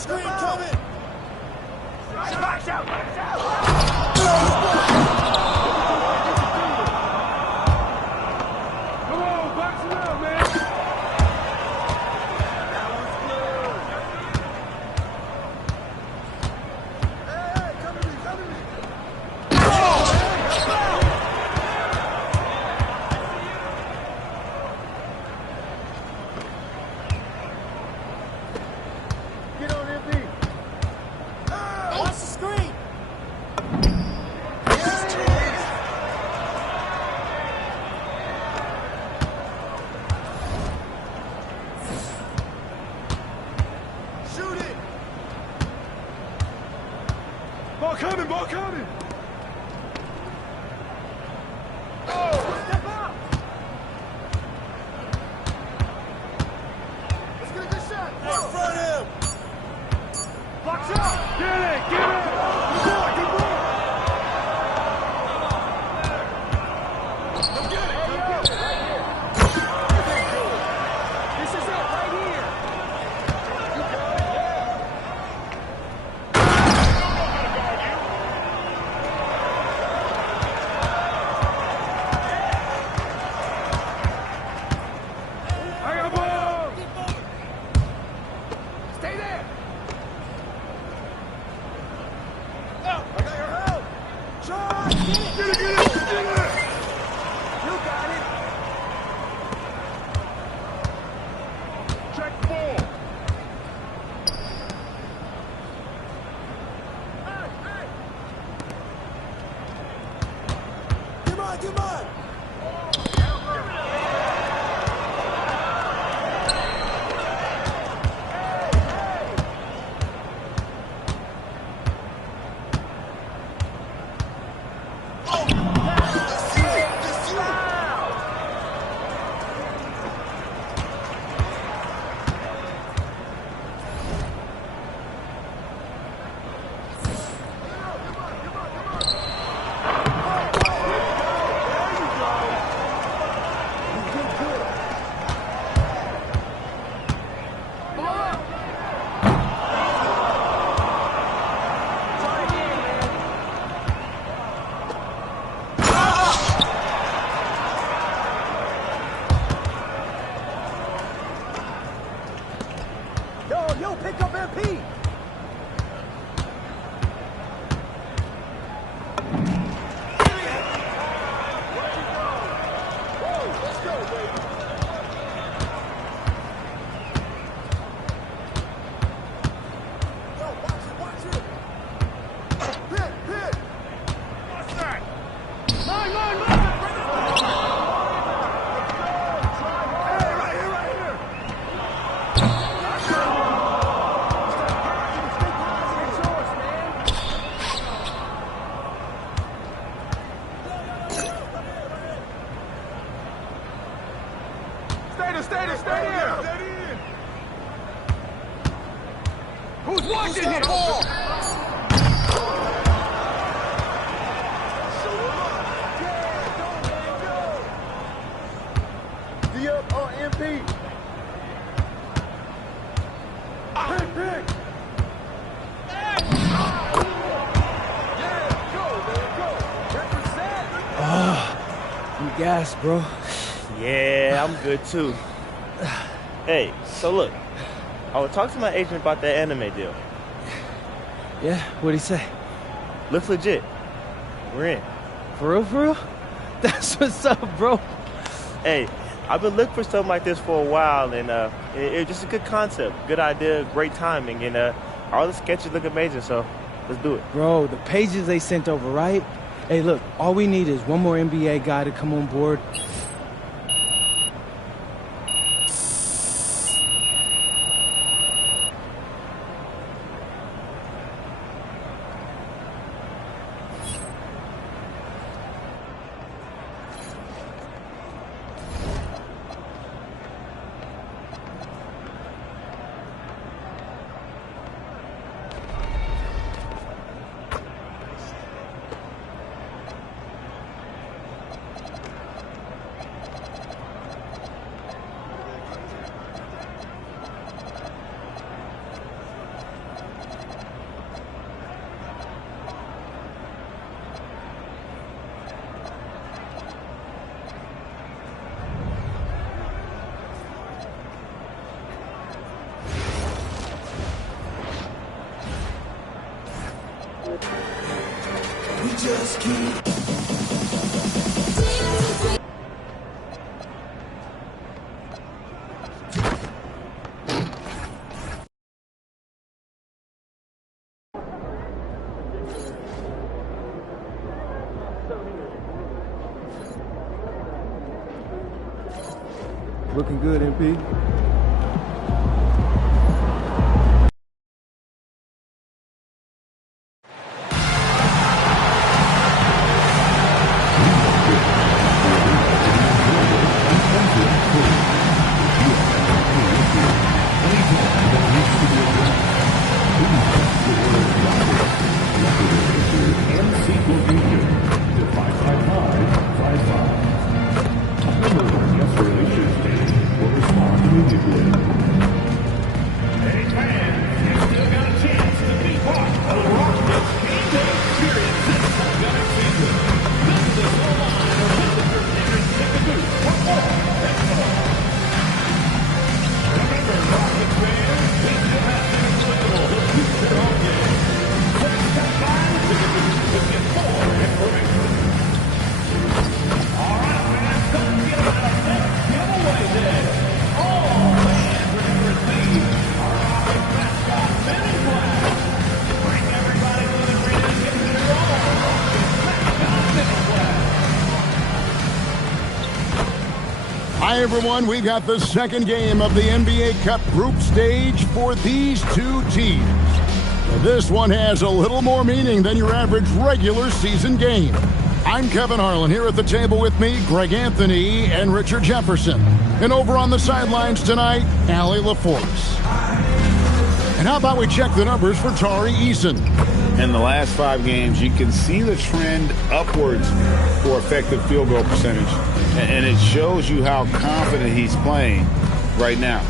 Screen coming! Watch out! Come on, box it up, man! Hey, come to me, come to me! Get on MB! Watch the screen! Shoot it! Ball coming, ball coming! Step out! Let's get a good shot! In front of him! Box out! Get it, get it! Good boy, good boy! Come get it, come get it! Right here. This is it, right here! You got it, yeah! I got ball! Stay there! I got your help! Charge! Get it, get it, get it! You got it! Check the ball! Come on, come on! Yo, pick up MP! Let's go, baby! Yo, watch it! Hit! What's that? Mine! Hey, right here, right here! It's yours, man! Stay there! Stay in! Who's watching here? D up on MP! Pick! I'm gassed, bro. Yeah, I'm good too. Hey, so look, I was talking to my agent about that anime deal. Yeah, what'd he say? Looks legit. We're in. For real? That's what's up, bro. Hey, I've been looking for something like this for a while, and it's just a good concept, good idea, great timing, and all the sketches look amazing, so let's do it. Bro, the pages they sent over, right? Hey, look, all we need is one more NBA guy to come on board. Looking good, MP. Hi, everyone. We've got the second game of the NBA Cup group stage for these two teams. This one has a little more meaning than your average regular season game. I'm Kevin Harlan. Here at the table with me, Greg Anthony and Richard Jefferson. And over on the sidelines tonight, Allie LaForce. And how about we check the numbers for Tari Eason? In the last 5 games, you can see the trend upwards for effective field goal percentage. And it shows you how confident he's playing right now.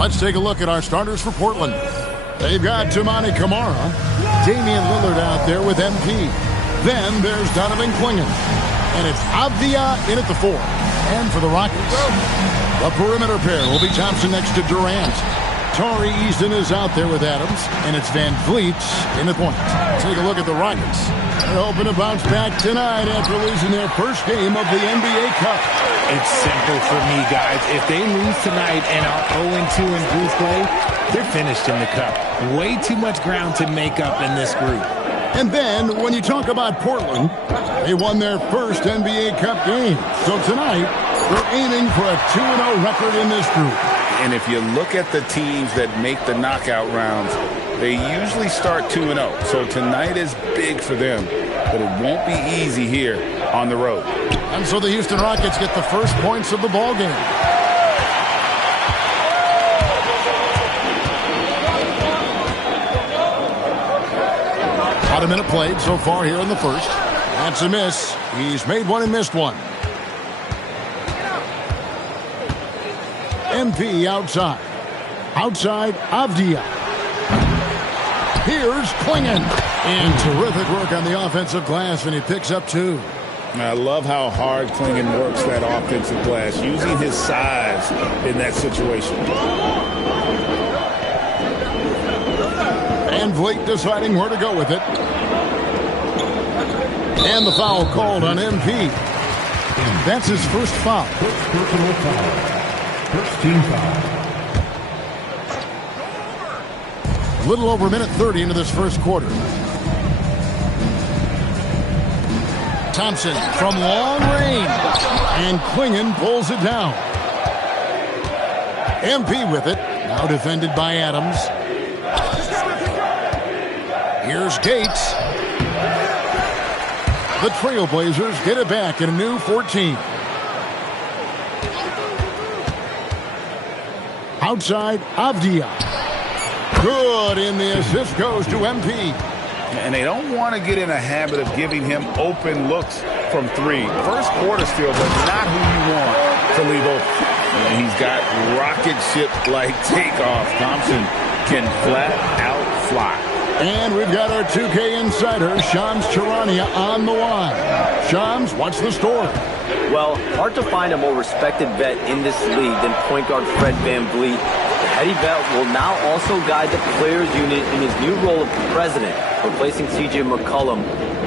Let's take a look at our starters for Portland. They've got Toumani Camara, Damian Lillard out there with MP. Then there's Donovan Clingan. And it's Avdia in at the 4. And for the Rockets, the perimeter pair will be Thompson next to Durant. Tari Eason is out there with Adams, and it's Van Vliet in the point. Take a look at the Rockets. They're hoping to bounce back tonight after losing their first game of the NBA Cup. It's simple for me, guys. If they lose tonight and are 0-2 in group play, they're finished in the Cup. Way too much ground to make up in this group. And then, when you talk about Portland, they won their first NBA Cup game. So tonight, they're aiming for a 2-0 record in this group. And if you look at the teams that make the knockout rounds, they usually start 2-0. So tonight is big for them, but it won't be easy here on the road. And so the Houston Rockets get the first points of the ball game. About a minute played so far here in the first. That's a miss. He's made one and missed one. MP outside. Outside, Avdia. Here's Clingan. And terrific work on the offensive glass, and he picks up 2. I love how hard Clingan works that offensive glass, using his size in that situation. Van Vliet deciding where to go with it. And the foul called on MP. That's his first foul. First personal foul. First team foul. A little over a minute 30 into this first quarter. Thompson from long range. And Clingan pulls it down. MP with it. Now defended by Adams. Here's Gates. The Trailblazers get it back in a new 14. Outside, Avdia. Good, and the assist goes to MP. And they don't want to get in a habit of giving him open looks from 3. First quarter still, but not who you want to leave open. And he's got rocket ship-like takeoff. Thompson can flat out fly. And we've got our 2K insider, Shams Charania, on the line. Shams, what's the story? Well, hard to find a more respected vet in this league than point guard Fred VanVleet. Eddie Vet will now also guide the players unit in his new role of president, replacing C.J. McCollum.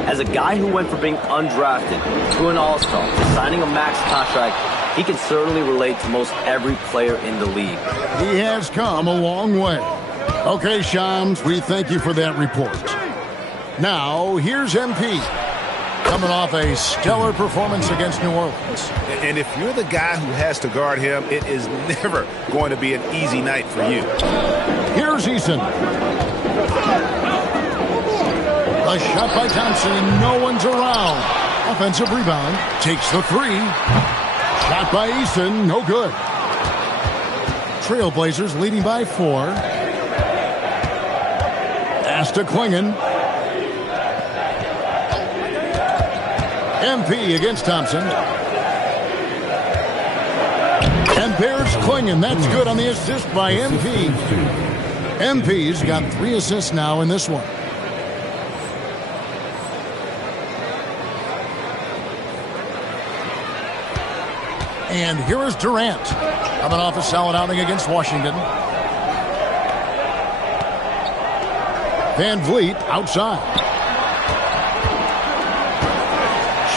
As a guy who went from being undrafted to an all-star to signing a max contract, he can certainly relate to most every player in the league. He has come a long way. Okay, Shams, we thank you for that report. Now, here's MP, coming off a stellar performance against New Orleans. And if you're the guy who has to guard him, it is never going to be an easy night for you. Here's Eason. A shot by Thompson, and no one's around. Offensive rebound, takes the three. Shot by Eason, no good. Trailblazers leading by 4. Pass to Klingon. MP against Thompson. And there's Klingon. That's good on the assist by MP. MP's got 3 assists now in this one. And here is Durant, coming off a solid outing against Washington. Van Vliet outside.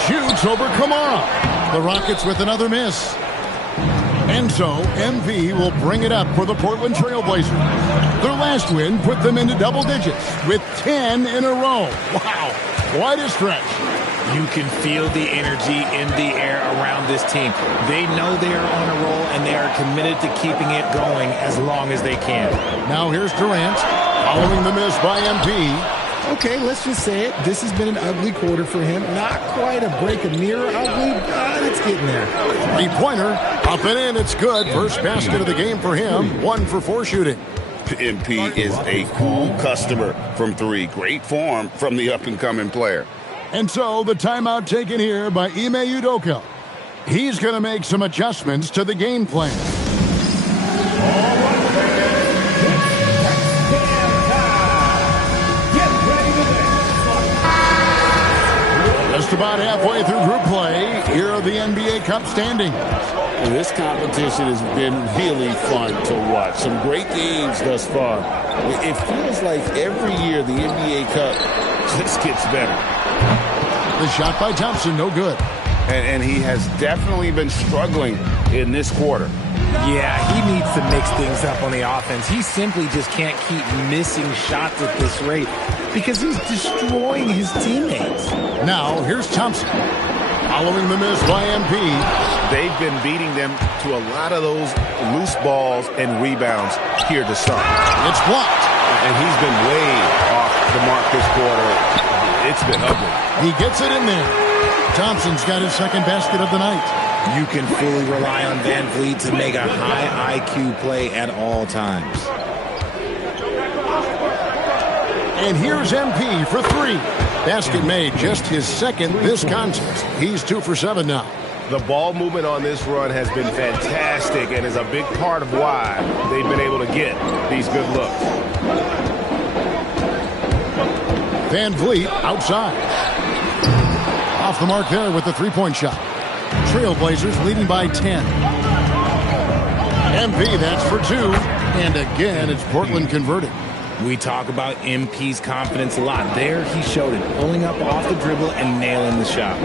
Shoots over Kamara. The Rockets with another miss. And so, MP will bring it up for the Portland Trailblazers. Their last win put them into double digits with 10 in a row. Wow, quite a stretch. You can feel the energy in the air around this team. They know they are on a roll, and they are committed to keeping it going as long as they can. Now here's Durant, following the miss by MP. Okay, let's just say it. This has been an ugly quarter for him. Not quite a break a mirror ugly, but it's getting there. 3-pointer, up and in, it's good. First basket of the game for him. 1 for 4 shooting. MP is a cool customer from 3. Great form from the up-and-coming player. And so the timeout taken here by Ime Udoka. He's going to make some adjustments to the game plan. Just about halfway through group play, here are the NBA Cup standings. This competition has been really fun to watch. Some great games thus far. It feels like every year the NBA Cup just gets better. The shot by Thompson, no good. And he has definitely been struggling in this quarter. Yeah, he needs to mix things up on the offense. He simply just can't keep missing shots at this rate because he's destroying his teammates. Now, here's Thompson. Following the miss by MP. They've been beating them to a lot of those loose balls and rebounds here to start. It's blocked. And he's been way off the mark this quarter. It's been ugly. He gets it in there. Thompson's got his second basket of the night. You can fully rely on Van Vliet to make a high IQ play at all times. And here's MP for 3. Basket made, just his second this contest. He's 2 for 7 now. The ball movement on this run has been fantastic and is a big part of why they've been able to get these good looks. Van Vliet outside. Off the mark there with the 3-point shot. Trailblazers leading by 10. MP, that's for 2. And again, it's Portland converted. We talk about MP's confidence a lot. There he showed it, pulling up off the dribble and nailing the shot.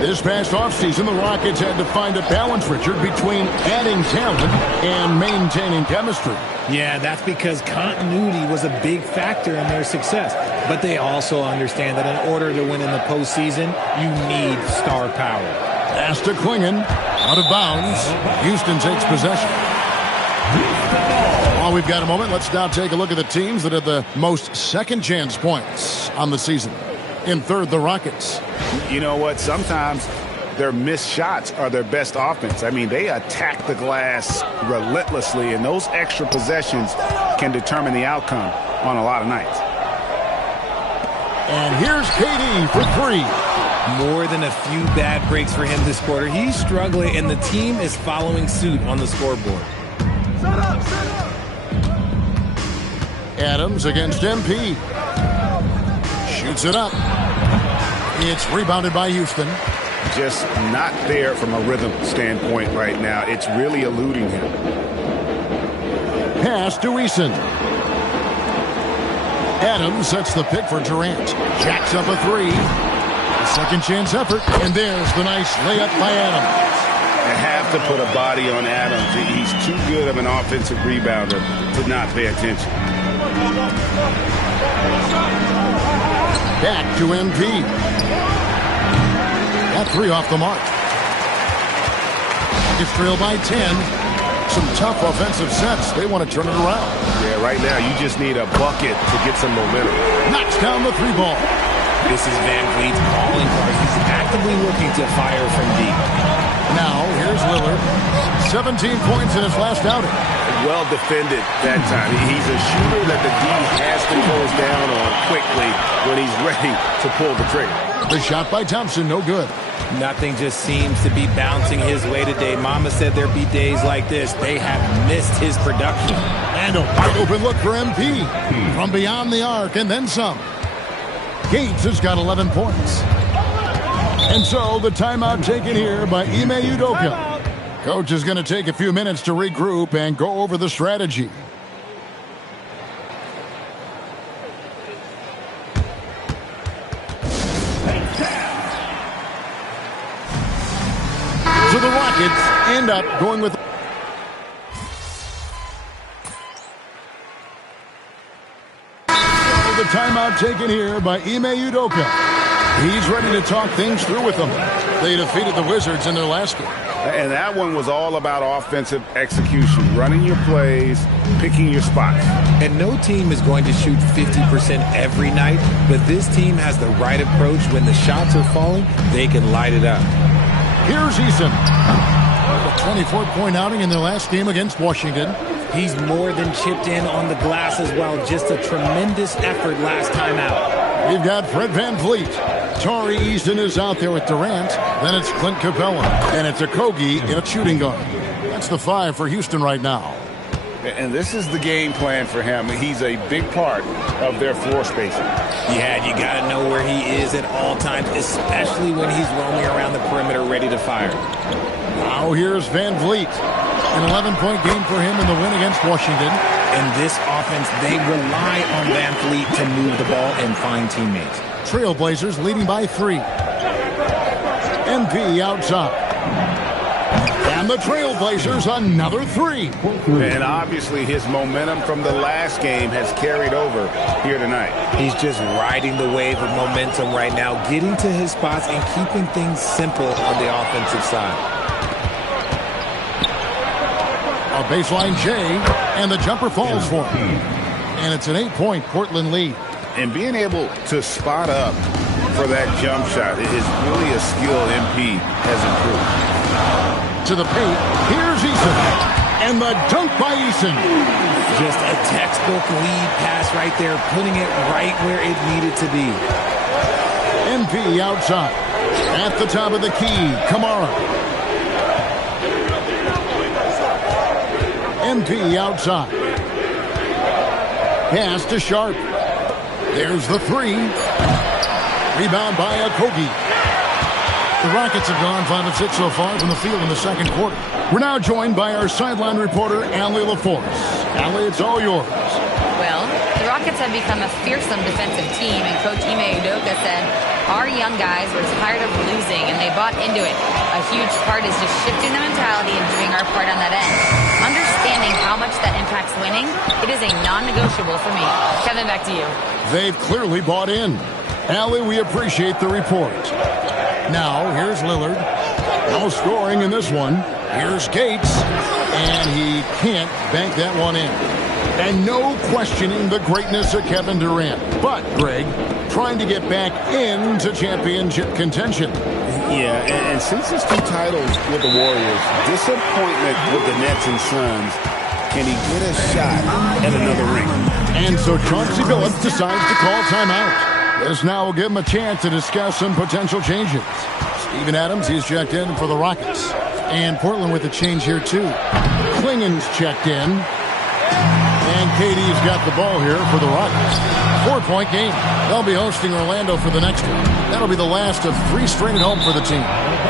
This past offseason, the Rockets had to find a balance, Richard, between adding talent and maintaining chemistry. Yeah, that's because continuity was a big factor in their success. But they also understand that in order to win in the postseason, you need star power. Pass to Klingon, out of bounds. Houston takes possession. While we've got a moment, let's now take a look at the teams that have the most second-chance points on the season. In third, the Rockets. You know what? Sometimes their missed shots are their best offense. I mean, they attack the glass relentlessly, and those extra possessions can determine the outcome on a lot of nights. And here's KD for 3. More than a few bad breaks for him this quarter. He's struggling, and the team is following suit on the scoreboard. Shut up, shut up. Adams against MP. Shoots it up. It's rebounded by Houston. Just not there from a rhythm standpoint right now. It's really eluding him. Pass to Eason. Adams sets the pick for Durant. Jacks up a three. A second chance effort. And there's the nice layup by Adams. I have to put a body on Adams. He's too good of an offensive rebounder to not pay attention. Back to MP. That three off the mark. It's trailed by 10. Some tough offensive sets. They want to turn it around. Yeah, right now you just need a bucket to get some momentum. Knocks down the three ball. This is Van Vliet's calling card. He's actively looking to fire from deep. Now, here's Lillard. 17 points in his last outing. Well defended that time. He's a shooter that the D has to close down on quickly when he's ready to pull the trigger. The shot by Thompson, no good. Nothing just seems to be bouncing his way today. Mama said there'd be days like this. They have missed his production. And a wide open look for MP. From beyond the arc and then some. Gates has got 11 points. And so the timeout taken here by Ime Udoka. Coach is going to take a few minutes to regroup and go over the strategy. So the Rockets end up going with... The timeout taken here by Ime Udoka. He's ready to talk things through with them. They defeated the Wizards in their last game. And that one was all about offensive execution, running your plays, picking your spots. And no team is going to shoot 50% every night, but this team has the right approach. When the shots are falling, they can light it up. Here's Eason. A 24-point outing in their last game against Washington. He's more than chipped in on the glass as well. Just a tremendous effort last time out. We've got Fred VanVleet. Tari Easton is out there with Durant. Then it's Clint Capella. And it's Okogie in a shooting guard. That's the 5 for Houston right now. And this is the game plan for him. He's a big part of their floor spacing. Yeah, you got to know where he is at all times, especially when he's roaming around the perimeter ready to fire. Now here's VanVleet. An 11-point game for him in the win against Washington. In this offense, they rely on VanVleet to move the ball and find teammates. Trailblazers leading by 3. MP outside. And the Trailblazers another 3. And obviously his momentum from the last game has carried over here tonight. He's just riding the wave of momentum right now, getting to his spots and keeping things simple on the offensive side. A baseline J, and the jumper falls for him. And it's an 8-point Portland lead. And being able to spot up for that jump shot is really a skill MP has improved. To the paint, here's Eason. And the dunk by Eason. Just a textbook lead pass right there, putting it right where it needed to be. MP outside. At the top of the key, Kamara. MP outside. Pass to Sharp. There's the 3. Rebound by Okogie. The Rockets have gone 5 of 6 so far from the field in the second quarter. We're now joined by our sideline reporter, Allie LaForce. Allie, it's all yours. Well, the Rockets have become a fearsome defensive team, and Coach Ime Udoka said, our young guys were tired of losing, and they bought into it. A huge part is just shifting the mentality and doing our part on that end. Understanding how much that impacts winning, it is a non-negotiable for me. Kevin, back to you. They've clearly bought in. Allie, we appreciate the report. Now, here's Lillard. No scoring in this one. Here's Gates. And he can't bank that one in. And no questioning the greatness of Kevin Durant. But, Greg, trying to get back into championship contention. Yeah, and since his 2 titles with the Warriors, disappointment with the Nets and Suns, can he get a shot at another ring? And so Chauncey Billups decides to call timeout. This now will give him a chance to discuss some potential changes. Steven Adams, he's checked in for the Rockets. And Portland with a change here, too. Klingen's checked in. And KD's got the ball here for the Rockets. 4-point game. They'll be hosting Orlando for the next one. That'll be the last of 3 straight at home for the team.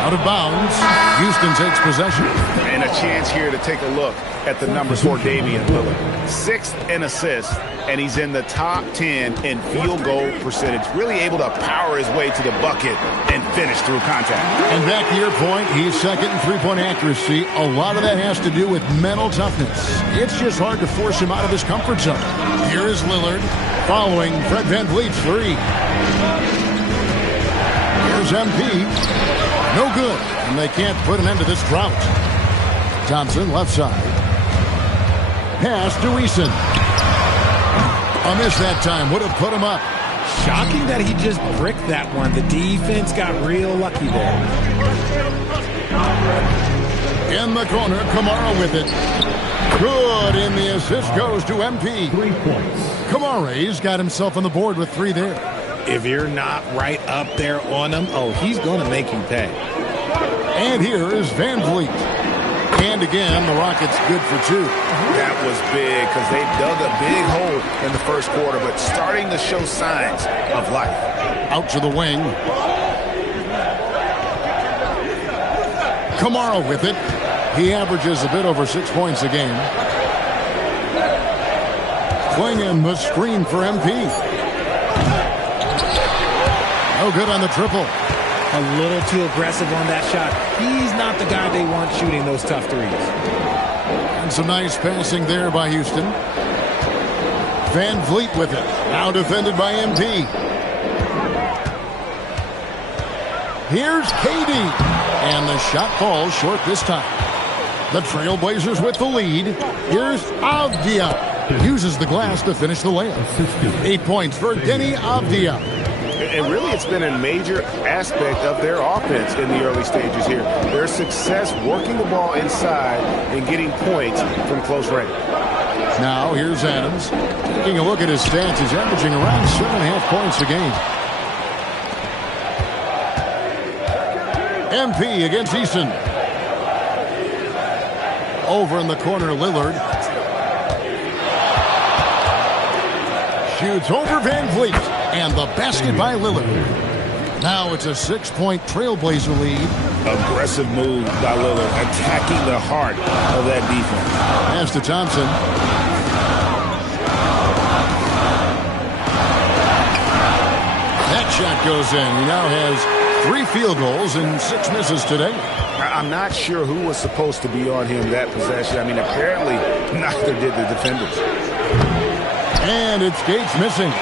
Out of bounds, Houston takes possession. And a chance here to take a look at the numbers for Damian Lillard. 6th in assists, and he's in the top 10 in field goal percentage. Really able to power his way to the bucket and finish through contact. And back to your point, he's second in three-point accuracy. A lot of that has to do with mental toughness. It's just hard to force him out of his comfort zone. Here is Lillard following Fred VanVleet's 3. Here's MP. No good, and they can't put an end to this drought. Thompson, left side. Pass to Eason. A miss that time. Would have put him up. Shocking that he just bricked that one. The defense got real lucky there. In the corner, Kamara with it. Good, and the assist goes to MP. 3 points. Kamara's got himself on the board with 3 there. If you're not right up there on him, oh, he's going to make you pay. And here is VanVleet. And again, the Rockets good for 2. That was big because they dug a big hole in the first quarter, but starting to show signs of life. Out to the wing. Kamara with it. He averages a bit over 6 points a game. Clingan the screen for MP. No good on the triple. A little too aggressive on that shot. He's not the guy they want shooting those tough threes. And some nice passing there by Houston. VanVleet with it. Now defended by MP. Here's KD. And the shot falls short this time. The Trailblazers with the lead. Here's Avdia. Uses the glass to finish the layup. 8 points for Denny Avdia. And really, it's been a major aspect of their offense in the early stages here. Their success working the ball inside and getting points from close range. Now, here's Adams. Taking a look at his stats, he's averaging around 7.5 points a game. MP against Eason. Over in the corner, Lillard. Shoots over VanVleet. And the basket by Lillard. Now it's a 6-point Trailblazer lead. Aggressive move by Lillard, attacking the heart of that defense. Pass to Thompson. That shot goes in. He now has 3 field goals and 6 misses today. I'm not sure who was supposed to be on him that possession. I mean, apparently neither did the defenders. And it's Gates missing.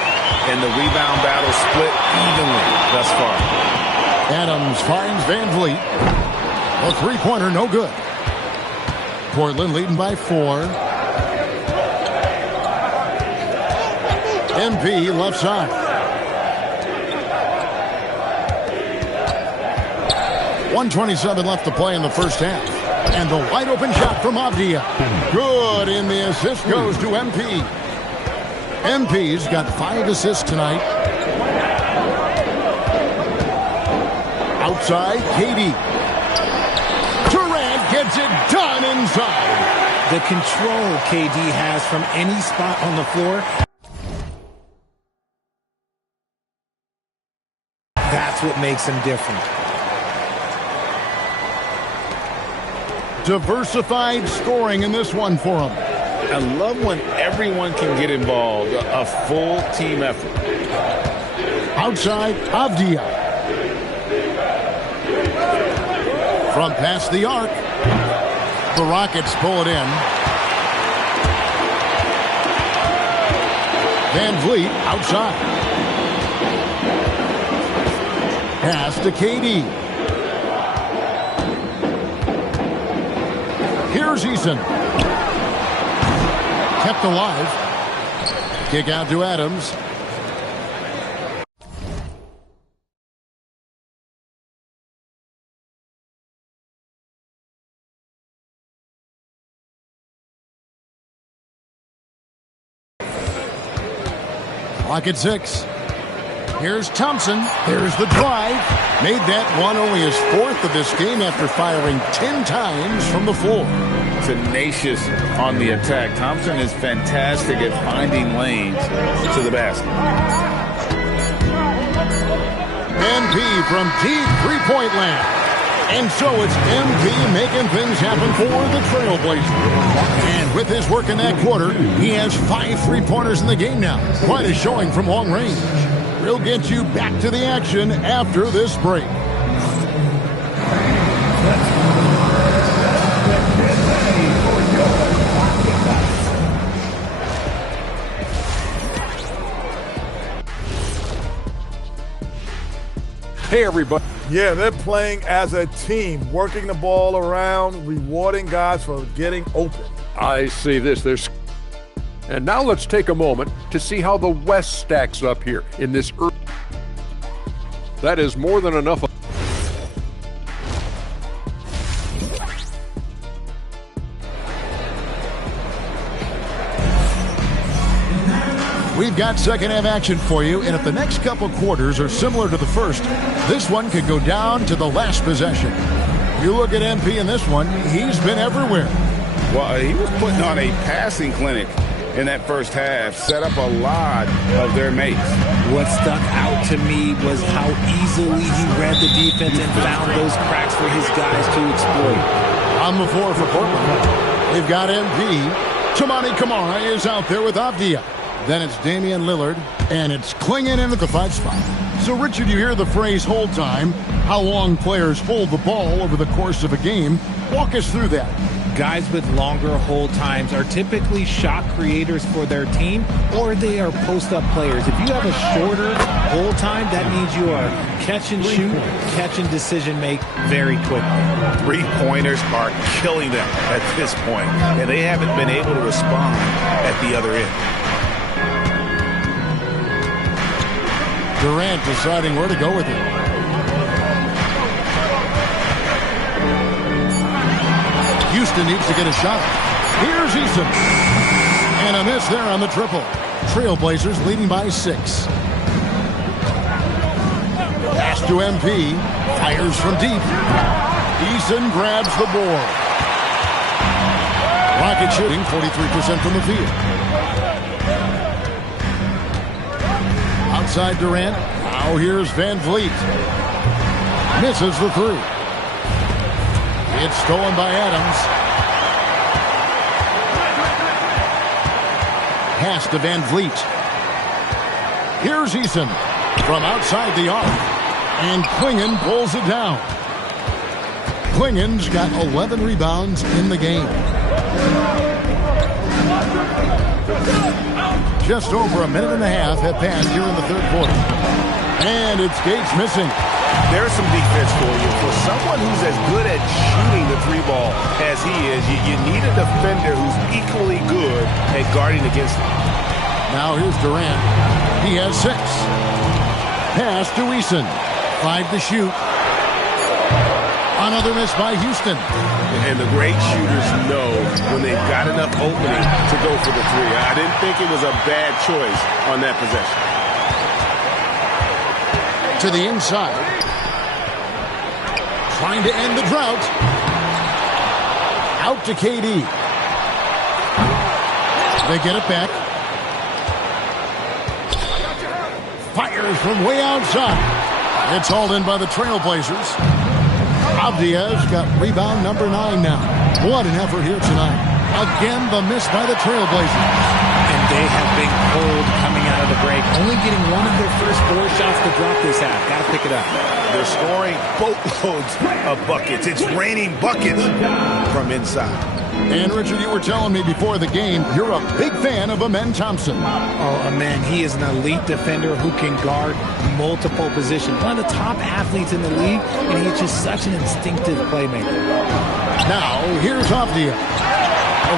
And the rebound battle split evenly thus far. Adams finds VanVleet. A 3-pointer, no good. Portland leading by 4. MP left side. .127 left to play in the first half. And the wide open shot from Avdia. Good, and the assist goes to MP. MP's got 5 assists tonight. Outside, KD. Durant gets it done inside. The control KD has from any spot on the floor. That's what makes him different. Diversified scoring in this one for him. I love when everyone can get involved, a full team effort. Outside, Avdia. From past the arc. The Rockets pull it in. VanVleet outside. Pass to KD. Here's Eason. Kept alive. Kick out to Adams. Clock at 6. Here's Thompson. There's the drive. Made that one only his 4th of this game after firing 10 times from the floor. tenacious on the attack. Thompson is fantastic at finding lanes to the basket. MP from deep three-point land. And so it's MP making things happen for the Trailblazers. And with his work in that quarter, he has 5 3-pointers in the game now. Quite a showing from long range. We'll get you back to the action after this break. Hey, everybody. Yeah, they're playing as a team, working the ball around, rewarding guys for getting open. I see this. And now let's take a moment to see how the West stacks up here in this. That is more than enough. We've got second half action for you, and if the next couple quarters are similar to the first, this one could go down to the last possession. You look at MP in this one, he's been everywhere. Well, he was putting on a passing clinic in that first half, set up a lot of their mates. What stuck out to me was how easily he read the defense and found those cracks for his guys to exploit. On the floor for Portland, they've got MP. Toumani Camara is out there with Avdia. Then it's Damian Lillard, and it's Clingan in at the 5 spot. So, Richard, you hear the phrase hold time, how long players hold the ball over the course of a game. Walk us through that. Guys with longer hold times are typically shot creators for their team, or they are post-up players. If you have a shorter hold time, that means you are catch and shoot, catch and decision make very quickly. 3-pointers are killing them at this point, and they haven't been able to respond at the other end. Durant deciding where to go with it. Houston needs to get a shot. Here's Eason. And a miss there on the triple. Trailblazers leading by 6. Pass to MP. Fires from deep. Eason grabs the board. Rocket shooting 43% from the field. Outside Durant. Now here's Van Vliet. Misses the 3. It's stolen by Adams. Pass to Van Vliet. Here's Eason from outside the arc. And Clingan pulls it down. Clingan's got 11 rebounds in the game. Just over a minute and a half have passed here in the third quarter. And it's Gates missing. There's some defense for you. For someone who's as good at shooting the 3-ball as he is, you need a defender who's equally good at guarding against him. Now here's Durant. He has 6. Pass to Eason. 5 to shoot. Another miss by Houston. And the great shooters know when they've got enough opening to go for the 3. I didn't think it was a bad choice on that possession. To the inside. Trying to end the drought. Out to KD. They get it back. Fires from way outside. It's hauled in by the Trailblazers. Avdia's got rebound number 9 now. What an effort here tonight. Again, the miss by the Trailblazers. And they have been cold coming out of the break. Only getting one of their first 4 shots to drop this half. Got to pick it up. They're scoring boatloads of buckets. It's raining buckets from inside. And, Richard, you were telling me before the game you're a big fan of Amen Thompson. Oh, Amen, he is an elite defender who can guard multiple positions. One of the top athletes in the league, and he's just such an instinctive playmaker. Now, here's Avdia.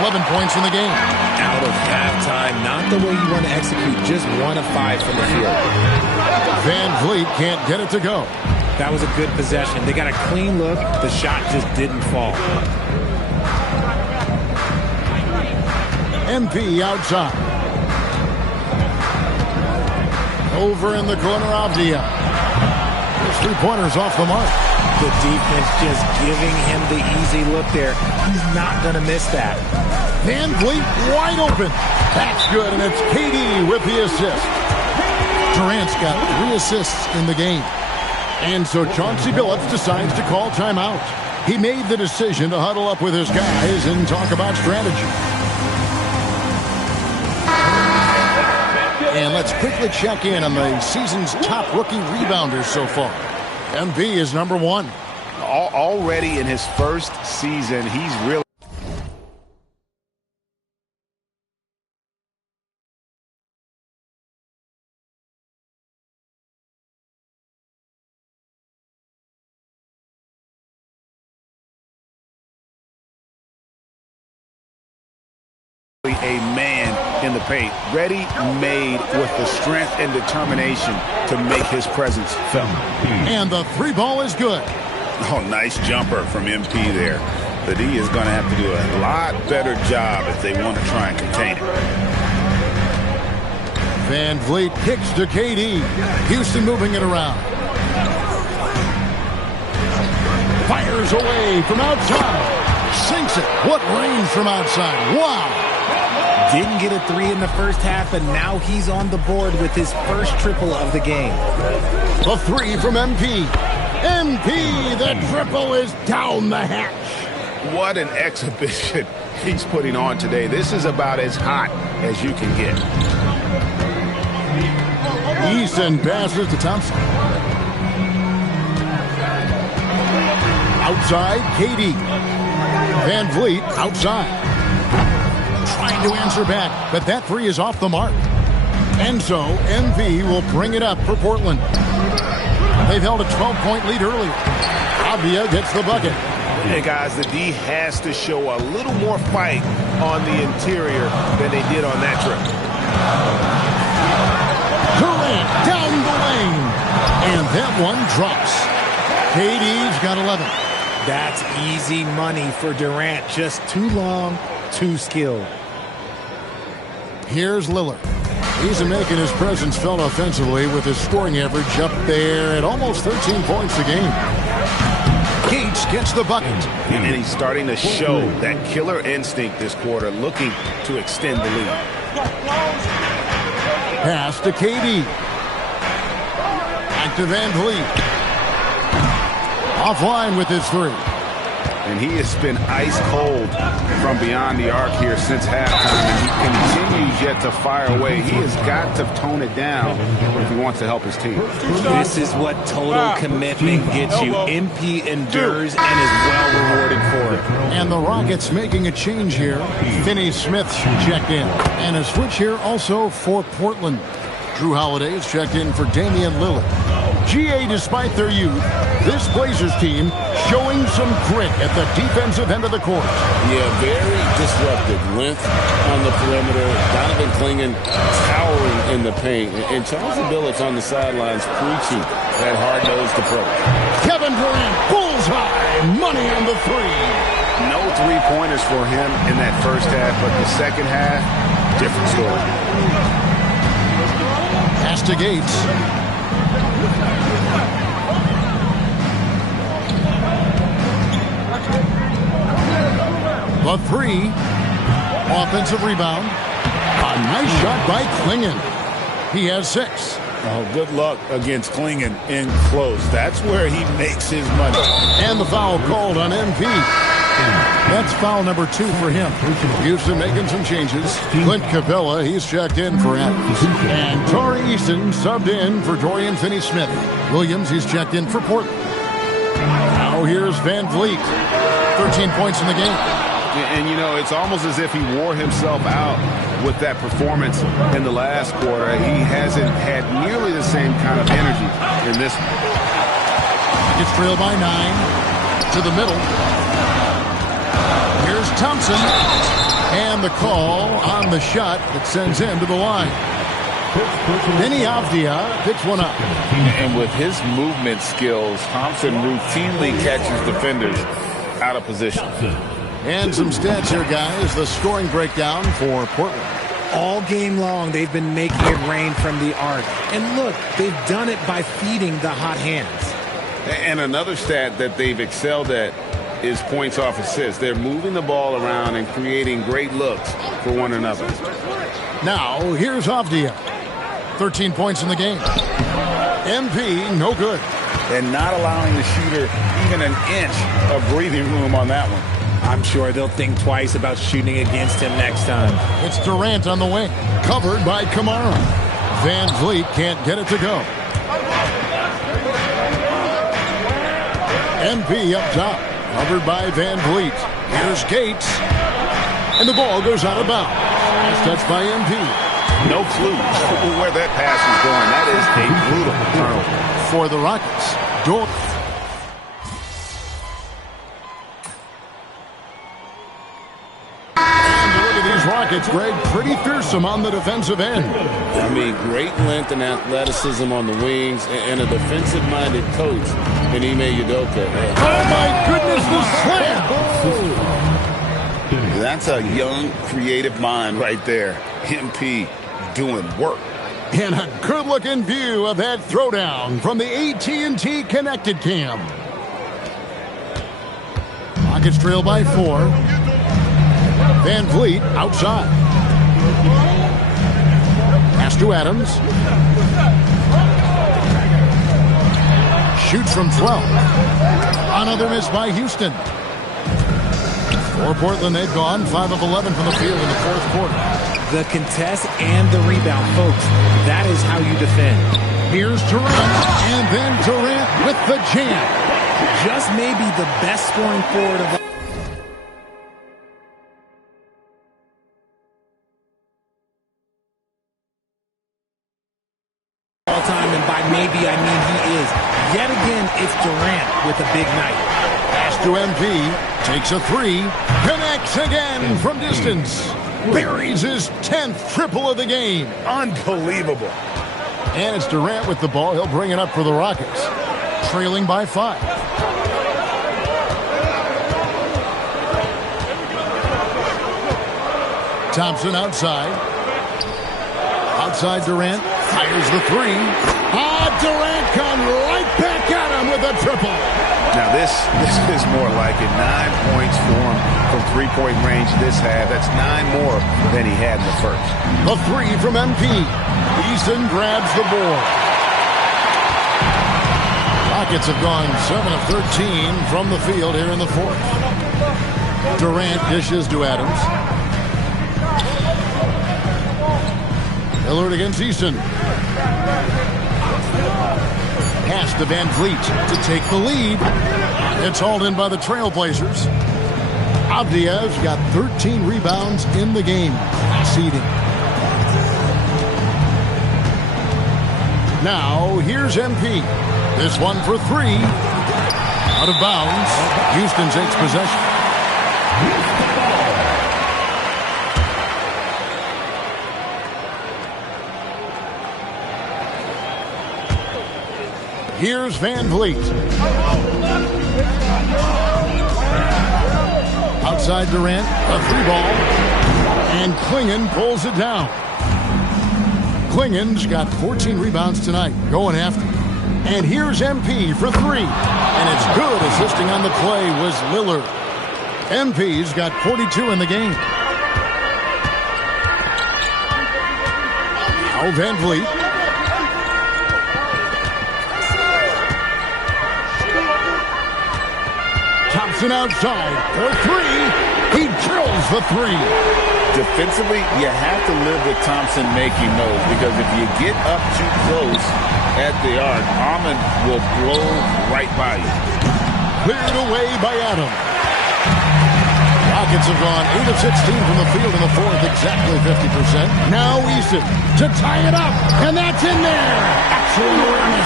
11 points in the game. Out of halftime, not the way you want to execute, just 1 of 5 from the field. Van Vliet can't get it to go. That was a good possession. They got a clean look. The shot just didn't fall. MP outside. Over in the corner, Avdia. His 3-pointers off the mark. The defense just giving him the easy look there. He's not going to miss that. Van Vliet wide open. That's good, and it's KD with the assist. Durant's got 3 assists in the game. And so Chauncey Billups decides to call timeout. He made the decision to huddle up with his guys and talk about strategy. And let's quickly check in on the season's top rookie rebounders so far. MV is number 1. Already in his first season, he's really a man in the paint, ready-made with the strength and determination to make his presence felt. And the 3 ball is good. Oh, nice jumper from MP there. The D is going to have to do a lot better job if they want to try and contain it. Van Vliet kicks to KD. Houston moving it around. Fires away from outside. Sinks it. What range from outside. Wow. Didn't get a 3 in the first half, and now he's on the board with his first triple of the game. The 3 from MP. MP, the triple is down the hatch. What an exhibition he's putting on today. This is about as hot as you can get. Easton passes to Thompson. Outside, KD. Van Vliet outside. Trying to answer back, but that 3 is off the mark. And so MV will bring it up for Portland. They've held a 12-point lead earlier. Avdia gets the bucket. Hey, guys, the D has to show a little more fight on the interior than they did on that trip. Durant down the lane. And that one drops. KD's got 11. That's easy money for Durant. Just too long, too skilled. Here's Lillard. He's making his presence felt offensively with his scoring average up there at almost 13 points a game. Gates gets the bucket. And he's starting to show that killer instinct this quarter, looking to extend the lead. Pass to KD. Back to Van Vliet. Offline with his 3. And he has been ice cold from beyond the arc here since halftime, and he continues yet to fire away. He has got to tone it down if he wants to help his team. This is what total commitment gets you. MP endures and is well rewarded for it. And the Rockets making a change here. Finney Smith checked in. And a switch here also for Portland. Drew Holiday is checked in for Damian Lillard. GA, despite their youth, this Blazers team showing some grit at the defensive end of the court. Yeah, very disruptive. Length on the perimeter. Donovan Clingan towering in the paint. And Chauncey Billups on the sidelines preaching that hard-nosed approach. Kevin Durant, bullseye, money on the 3. No 3-pointers for him in that first half, but the second half, different story. Pass to Gates. The 3. Offensive rebound. A nice shot by Clingan. He has 6. Oh, good luck against Clingan in close. That's where he makes his money. And the foul called on MP. That's foul number 2 for him. Houston making some changes. Clint Capella, he's checked in for Adams. And Torrey Easton subbed in for Dorian Finney-Smith. Williams, he's checked in for Portland. Now here's Van Vliet. 13 points in the game. And, you know, it's almost as if he wore himself out with that performance in the last quarter. He hasn't had nearly the same kind of energy in this one. Gets trailed by 9 to the middle. Here's Thompson. And the call on the shot that sends him to the line. Vinny Avdia picks one up. And with his movement skills, Thompson routinely catches defenders out of position. And some stats here, guys. The scoring breakdown for Portland. All game long, they've been making it rain from the arc. And look, they've done it by feeding the hot hands. And another stat that they've excelled at is points off assists. They're moving the ball around and creating great looks for one another. Now, here's Avdia. 13 points in the game. MP, no good. And not allowing the shooter even an inch of breathing room on that one. I'm sure they'll think twice about shooting against him next time. It's Durant on the wing, covered by Kamara. Van Vliet can't get it to go. MP up top, covered by Van Vliet. Here's Gates, and the ball goes out of bounds. Last touch by MP. No clue where that pass is going. That is a brutal turnover. For the Rockets, Rockets, Greg, pretty fearsome on the defensive end. I mean, great length and athleticism on the wings, and a defensive-minded coach in Ime Udoka. Oh, my goodness, the slam! That's a young, creative mind right there. MP doing work. And a good-looking view of that throwdown from the AT&T Connected Cam. Rockets trail by 4. Van Vliet outside. Pass to Adams. Shoots from 12. Another miss by Houston. For Portland, they've gone 5 of 11 from the field in the fourth quarter. The contest and the rebound, folks. That is how you defend. Here's Durant, and then Durant with the jam. Just maybe the best scoring forward of all time, and by maybe I mean he is. Yet again, it's Durant with a big night. Pass to MP, takes a 3, connects again from distance. Buries his 10th triple of the game. Unbelievable. And it's Durant with the ball. He'll bring it up for the Rockets. Trailing by 5. Thompson outside. Outside Durant. Fires the 3. Durant come right back at him with a triple. Now this is more like it. 9 points for him from three-point range this half. That's 9 more than he had in the first. The 3 from MP. Easton grabs the board. Rockets have gone 7 of 13 from the field here in the fourth. Durant dishes to Adams. Lillard against Easton. Pass to Van Vliet to take the lead. It's hauled in by the Trailblazers. Avdia's got 13 rebounds in the game. Seeding. Now, here's MP. This one for 3. Out of bounds. Houston takes possession. Here's Van Vliet. Outside Durant, a 3-ball. And Klingon pulls it down. Klingon's got 14 rebounds tonight, going after. And here's MP for 3. And it's good. Assisting on the play was Lillard. MP's got 42 in the game. Now Van Vliet. Thompson outside for 3. He drills the 3. Defensively, you have to live with Thompson making those, because if you get up too close at the arc, Ahmed will blow right by you. Cleared away by Adam. Rockets have gone 8 of 16 from the field in the fourth, exactly 50%. Now Easton to tie it up, and that's in there. Excellent awareness.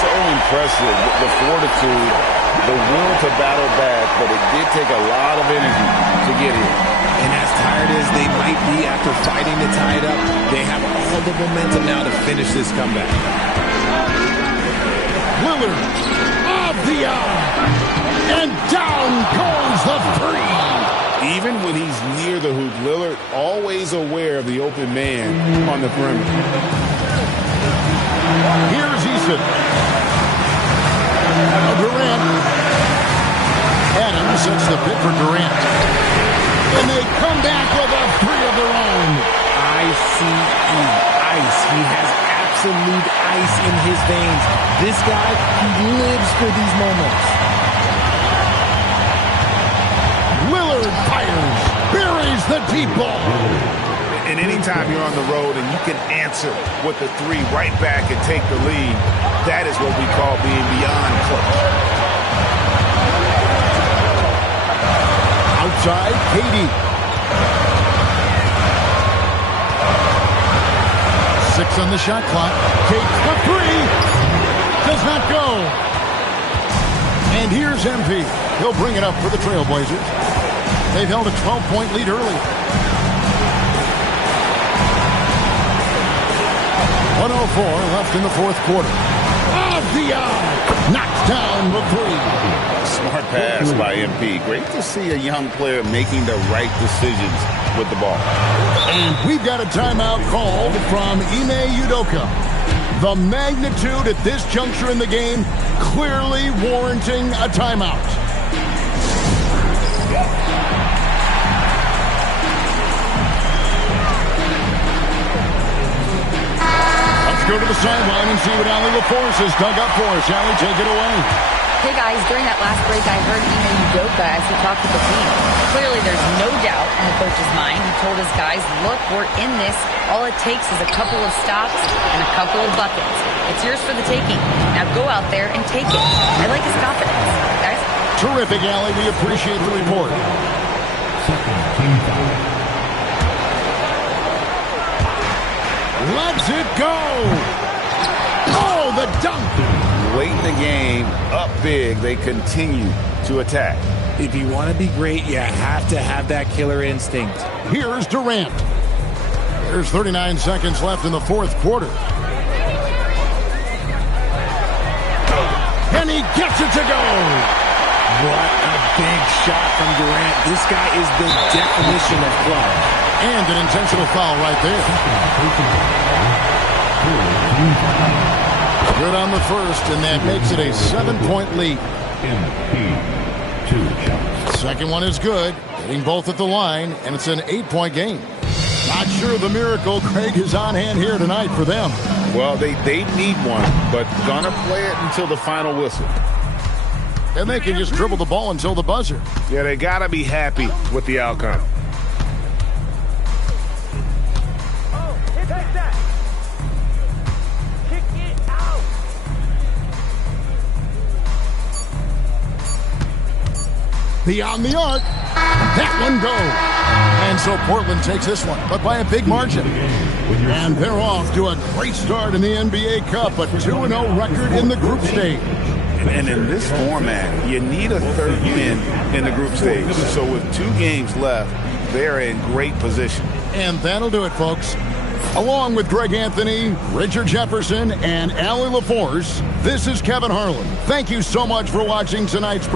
So impressive, the fortitude, the will to battle back, but it did take a lot of energy to get here. And as tired as they might be after fighting to tie it up, they have all the momentum now to finish this comeback. Lillard, of the eye, and down goes the 3. Even when he's near the hoop, Lillard always aware of the open man on the perimeter. Here's Easton. Durant. Adams sets the pick for Durant. And they come back with a three of their own. ICE. Ice. He has absolute ice in his veins. This guy, he lives for these moments. Lillard fires. Buries the deep ball. And anytime you're on the road and you can answer with the three right back and take the lead, that is what we call being beyond clutch. Outside, KD. 6 on the shot clock. Takes the three. Does not go. And here's MP. He'll bring it up for the Trailblazers. They've held a 12-point lead early. 1:04 left in the fourth quarter. Off the eye. Knocks down the three. Smart pass by MP. Great to see a young player making the right decisions with the ball. And we've got a timeout called from Ime Udoka. The magnitude at this juncture in the game clearly warranting a timeout. Go to the sideline and see what Ali LaForce has dug up for us. Ali, take it away. Hey guys, during that last break, I heard Ime Udoka as he talked with the team. Clearly, there's no doubt in the coach's mind. He told his guys, look, we're in this. All it takes is a couple of stops and a couple of buckets. It's yours for the taking. Now go out there and take it. I like his confidence. Guys? Terrific, Ali. We appreciate the report. Team foul. Lets it go. Oh, the dunk. Late in the game, up big, they continue to attack. If you want to be great, you have to have that killer instinct. Here's Durant. There's 39 seconds left in the fourth quarter. And he gets it to go. What a big shot from Durant. This guy is the definition of clutch. And an intentional foul right there. Good on the first, and that makes it a 7-point lead. Second one is good. Hitting both at the line, and it's an 8-point game. Not sure the miracle Craig is on hand here tonight for them. Well, they need one, but gonna play it until the final whistle. And they can just dribble the ball until the buzzer. Yeah, they gotta be happy with the outcome. Beyond the arc. That one goes. And so Portland takes this one, but by a big margin. And they're off to a great start in the NBA Cup, a 2-0 record in the group stage. And in this format, you need a third win in the group stage. So with 2 games left, they're in great position. And that'll do it, folks. Along with Greg Anthony, Richard Jefferson, and Ali LaForce, this is Kevin Harlan. Thank you so much for watching tonight's.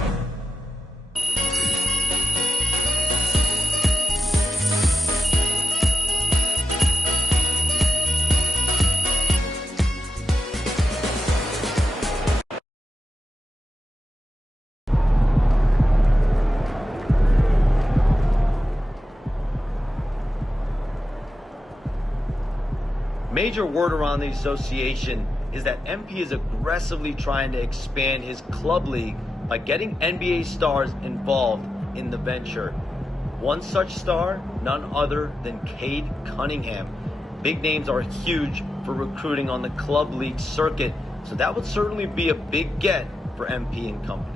Major word around the association is that MP is aggressively trying to expand his club league by getting NBA stars involved in the venture. One such star, none other than Cade Cunningham. Big names are huge for recruiting on the club league circuit, so that would certainly be a big get for MP and company.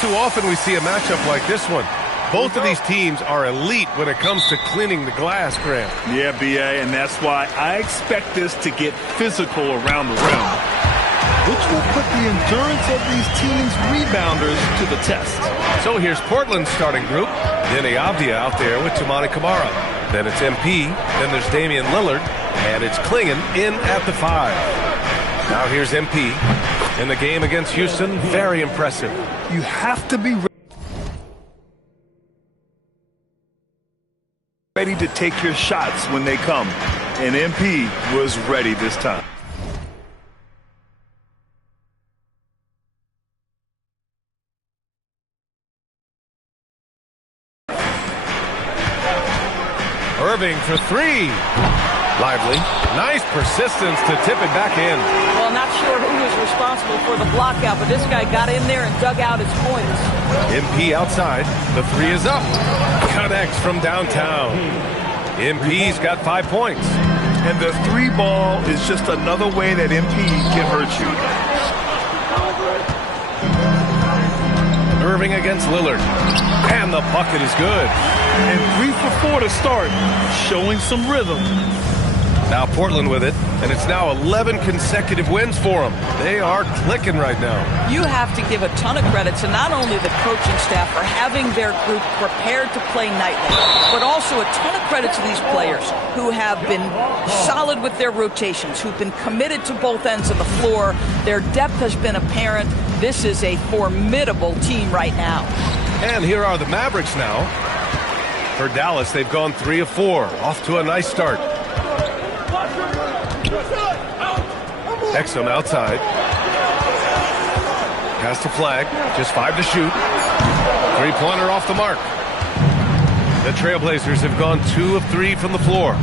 too often we see a matchup like this one. Both of these teams are elite when it comes to cleaning the glass, Grant. Yeah, B.A., and that's why I expect this to get physical around the rim, which will put the endurance of these teams' rebounders to the test. So here's Portland's starting group. Denny Avdia out there with Toumani Camara. Then it's MP. Then there's Damian Lillard. And it's Klingon in at the 5. Now here's MP. In the game against Houston, very impressive. You have to be ready to take your shots when they come. And MP was ready this time. Irving for 3. Lively. Nice persistence to tip it back in. Well, not sure who was responsible for the blockout, but this guy got in there and dug out his points. MP outside. The 3 is up. Connects from downtown. MP's got 5 points. And the 3 ball is just another way that MP can hurt you. Irving against Lillard. And the bucket is good. And 3 for 4 to start, showing some rhythm. Now Portland with it, and it's now 11 consecutive wins for them. They are clicking right now. You have to give a ton of credit to not only the coaching staff for having their group prepared to play nightly, but also a ton of credit to these players who have been solid with their rotations, who've been committed to both ends of the floor. Their depth has been apparent. This is a formidable team right now. And here are the Mavericks now. For Dallas, they've gone 3 of 4, off to a nice start. Exum outside. Pass to Flag. Just 5 to shoot. 3-pointer off the mark. The Trailblazers have gone 2 of 3 from the floor.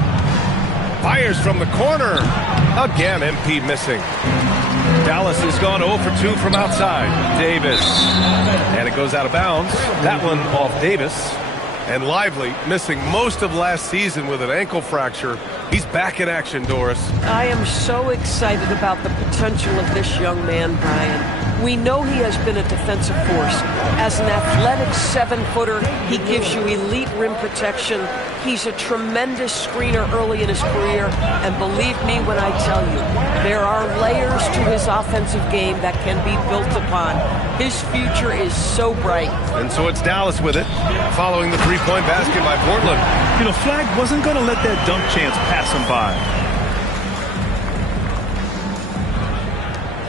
Fires from the corner. Again, MP missing. Dallas has gone 0 for 2 from outside. Davis. And it goes out of bounds. That one off Davis. And Lively, missing most of last season with an ankle fracture. He's back in action, Doris. I am so excited about the potential of this young man, Brian. We know he has been a defensive force. As an athletic 7-footer, he gives you elite rim protection. He's a tremendous screener early in his career. And believe me when I tell you, there are layers to his offensive game that can be built upon. His future is so bright. And so it's Dallas with it, following the 3-point basket by Portland. You know, Flag wasn't going to let that dunk chance pass him by.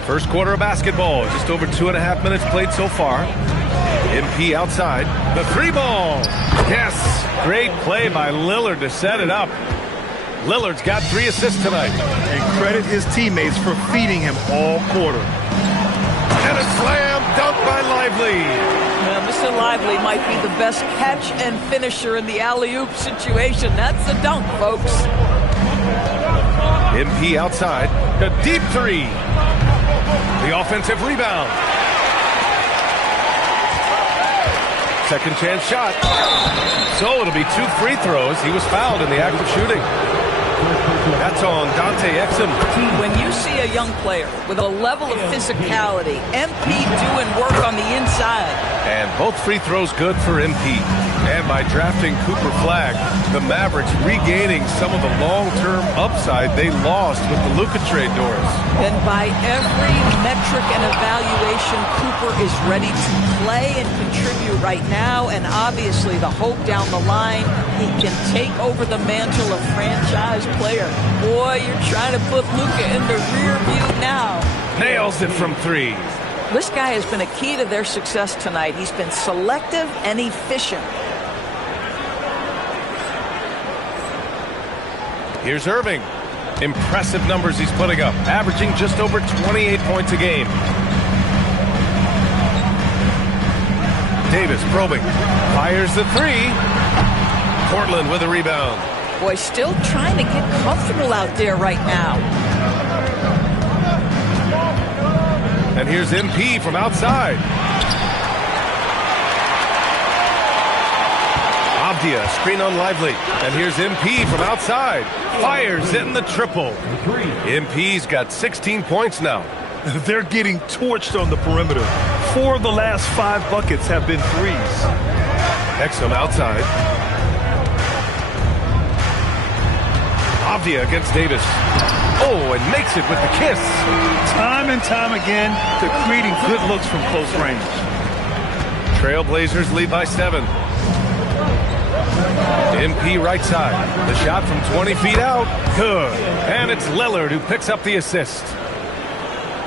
First quarter of basketball, just over 2.5 minutes played so far. MP outside, the 3-ball. Yes, great play by Lillard to set it up. Lillard's got 3 assists tonight. And credit his teammates for feeding him all quarter. And a slam dunk by Lively. Well, Mr. Lively might be the best catch and finisher in the alley-oop situation. That's a dunk, folks. MP outside, a deep 3. The offensive rebound. Second chance shot. So it'll be 2 free throws. He was fouled in the act of shooting. That's on Dante Exum. When you see a young player with a level of physicality, MP doing work on the inside. And both free throws good for MP. And by drafting Cooper Flag, the Mavericks regaining some of the long-term upside they lost with the Luka trade, Doris. And by every metric and evaluation, Cooper is ready to play and contribute right now. And obviously the hope down the line, he can take over the mantle of franchise player. Boy, you're trying to put Luka in the rear view now. Nails it from 3. This guy has been a key to their success tonight. He's been selective and efficient. Here's Irving. Impressive numbers he's putting up, averaging just over 28 points a game. Davis probing. Fires the 3. Portland with a rebound. Boy, still trying to get comfortable out there right now. And here's MP from outside. Avdia, screen on Lively. And here's MP from outside. Fires in the triple. MP's got 16 points now. They're getting torched on the perimeter. 4 of the last 5 buckets have been threes. Exum outside. Avdia against Davis. Oh, and makes it with the kiss. Time and time again, they're creating good looks from close range. Trailblazers lead by 7. MP right side. The shot from 20 feet out. Good. And it's Lillard who picks up the assist.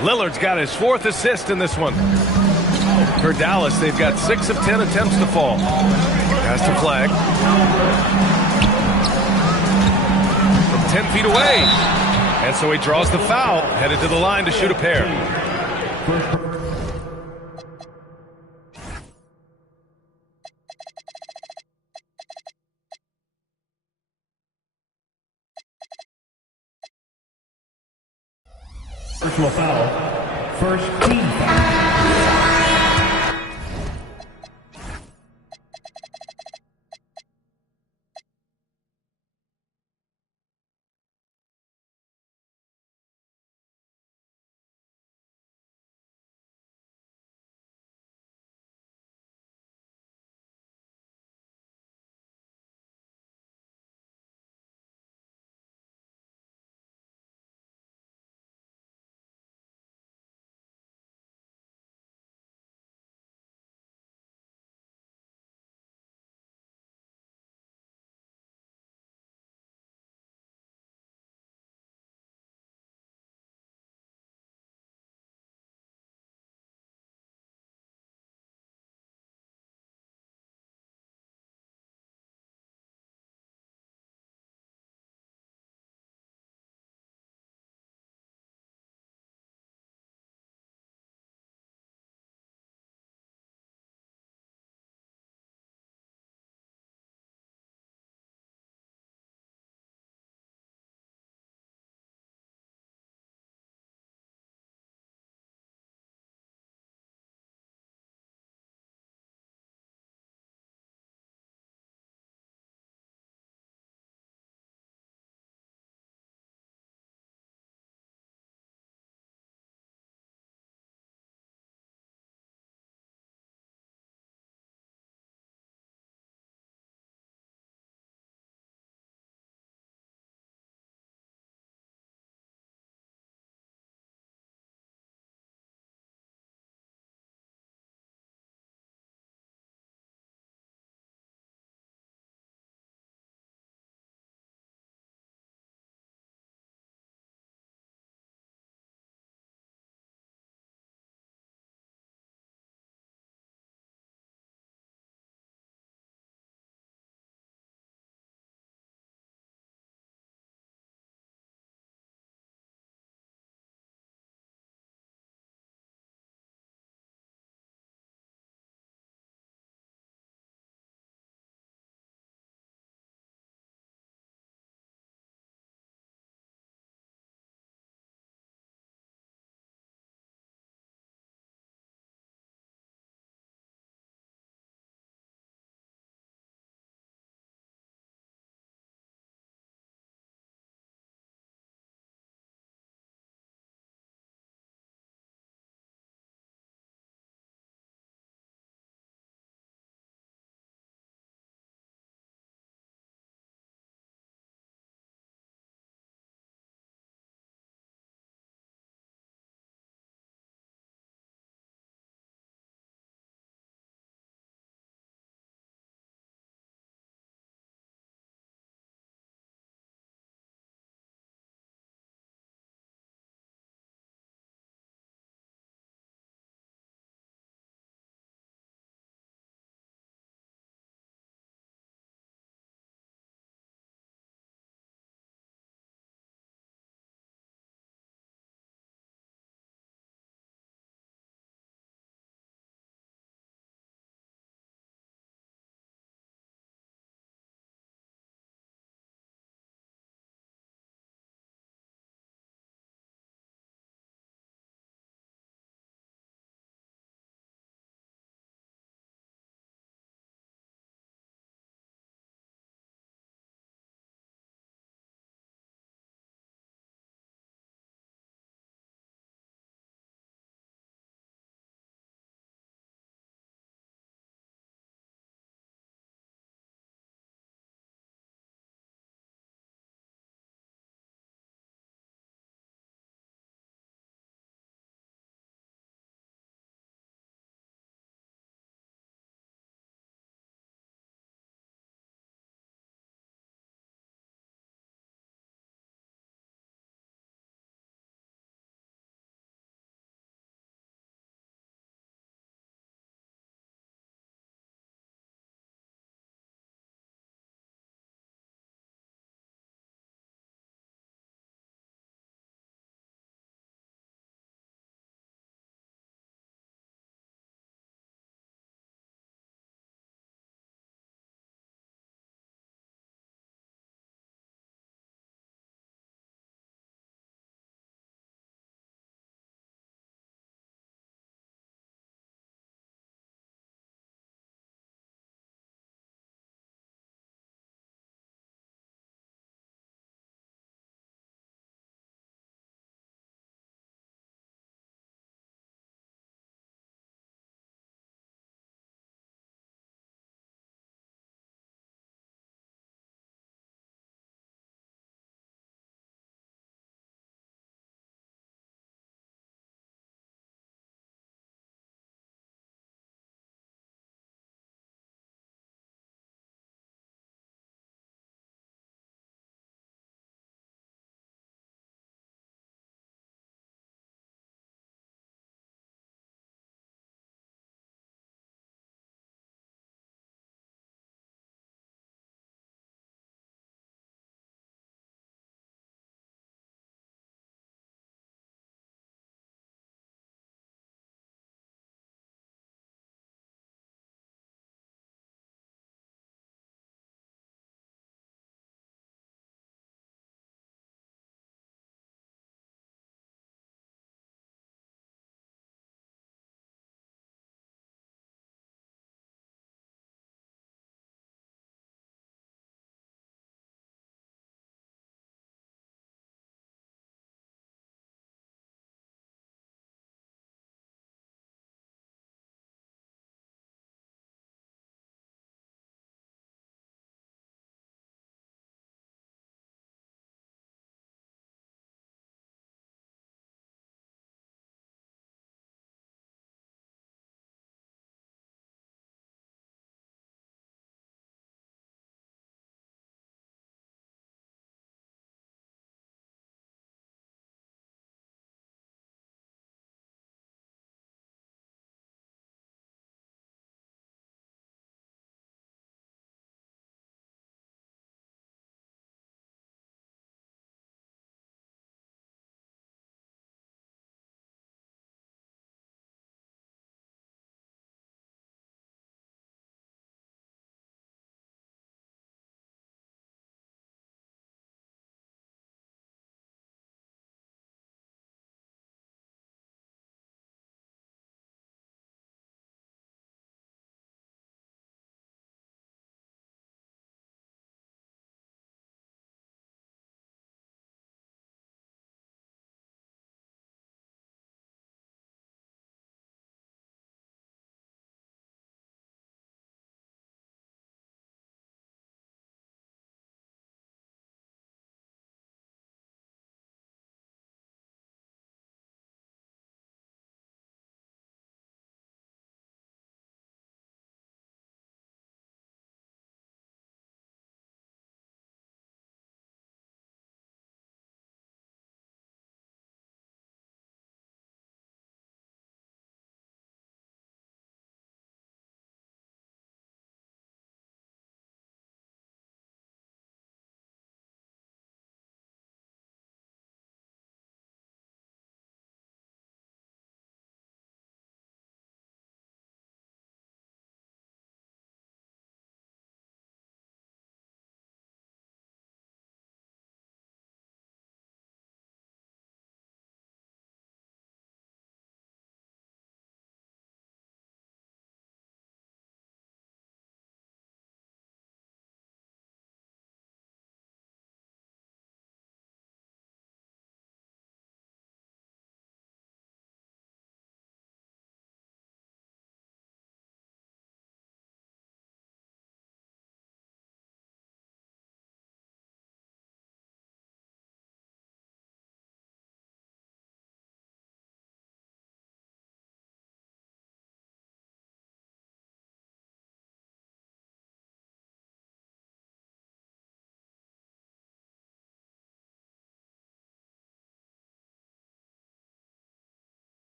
Lillard's got his 4th assist in this one. For Dallas, they've got 6 of 10 attempts to fall. Pass to Flag. From 10 feet away. And so he draws the foul, headed to the line to shoot a pair. Personal foul. First team foul.